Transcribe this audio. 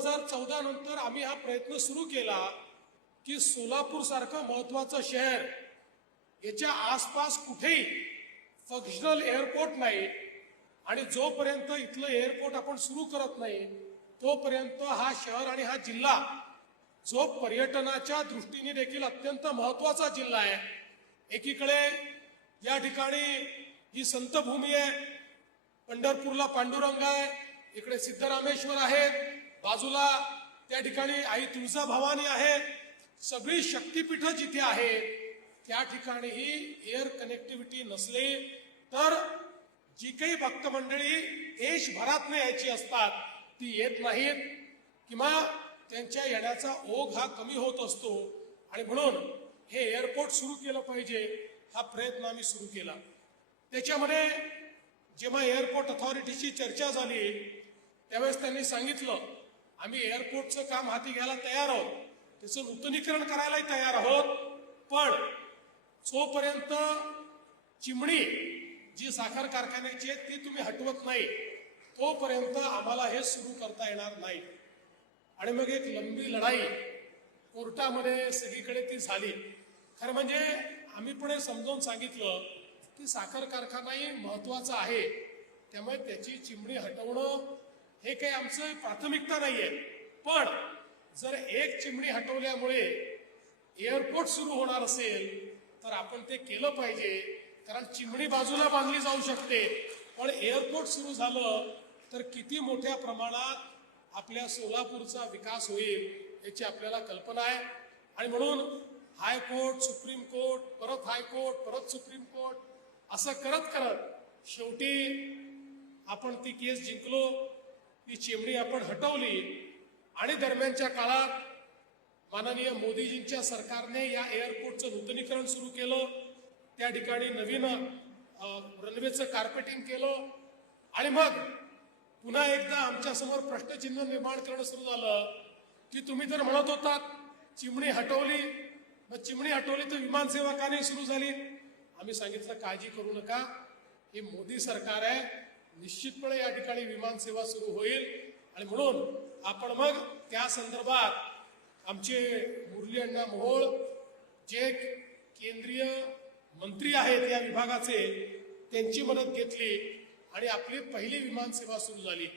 हजार चौदा नंतर आम्ही हा प्रयत्न सुरू केला की सोलापूर सारखं महत्वाचं शहर याच्या आसपास कुठेही फंक्शनल एअरपोर्ट नाही. आणि जोपर्यंत इथलं एअरपोर्ट आपण सुरू करत नाही तोपर्यंत हा शहर आणि हा जिल्हा जो पर्यटनाच्या दृष्टीने देखील अत्यंत महत्त्वाचा जिल्हा आहे. एकीकडे या ठिकाणी ही संतभूमी आहे पंढरपूरला पांडुरंग आहे इकडे सिद्धरामेश्वर आहेत बाजूला त्या ठिकाणी आई तुळजाभवानी आहे. सगळी शक्तीपीठं जिथे आहेत त्या ठिकाणीही एअर कनेक्टिव्हिटी नसली तर जी काही भक्त मंडळी देशभरात यायची असतात ती येत नाहीत. किंवा त्यांच्या येण्याचा ओघ हा कमी होत असतो. आणि म्हणून हे एअरपोर्ट सुरू केलं पाहिजे हा प्रयत्न आम्ही सुरू केला. त्याच्यामध्ये जेव्हा एअरपोर्ट अथॉरिटीची चर्चा झाली त्यावेळेस त्यांनी सांगितलं आम्ही एअरपोर्टचं काम हाती घ्यायला तयार आहोत. त्याचं नूतनीकरण करायलाही तयार आहोत. पण जोपर्यंत चिमणी जी साखर कारखान्याची आहे ती तुम्ही हटवत नाही तोपर्यंत आम्हाला हे सुरू करता येणार नाही. आणि मग एक लंबी लढाई कोर्टामध्ये सगळीकडे ती झाली. खरं म्हणजे आम्ही पण हे समजावून सांगितलं की साखर कारखानाही महत्त्वाचा आहे. त्यामुळे त्याची चिमणी हटवणं हे काही आमचं प्राथमिकता नाहीये. पण जर एक चिमणी हटवल्यामुळे एअरपोर्ट सुरू होणार असेल तर आपण ते केलं पाहिजे. कारण चिमणी बाजूला बांधली जाऊ शकते. पण एअरपोर्ट सुरू झालं तर किती मोठ्या प्रमाणात आपल्या सोलापूरचा विकास होईल याची आपल्याला कल्पना आहे. आणि म्हणून हायकोर्ट सुप्रीम कोर्ट परत हायकोर्ट परत सुप्रीम कोर्ट असं करत करत शेवटी आपण ती केस जिंकलो. ती चिमणी आपण हटवली आणि दरम्यानच्या काळात माननीय मोदीजींच्या सरकारने या एअरपोर्टचं नूतनीकरण सुरू केलं. त्या ठिकाणी नवीन रनवेचं कार्पेटिंग केलं. आणि मग पुन्हा एकदा आमच्यासमोर प्रश्नचिन्ह निर्माण करणं सुरू झालं. की तुम्ही तर म्हणत होतात चिमणी हटवली मग चिमणी हटवली तर विमानसेवा का नाही सुरू झाली? आम्ही सांगितलं काळजी करू नका. हे मोदी सरकार आहे. निश्चितपणे या ठिकाणी विमानसेवा सुरू होईल. आणि म्हणून आपण मग त्या संदर्भात आमचे मुरली अण्णा मोहोळ जे केंद्रीय मंत्री आहेत या विभागाचे त्यांची मदत घेतली आणि आपली पहिली विमानसेवा सुरू झाली.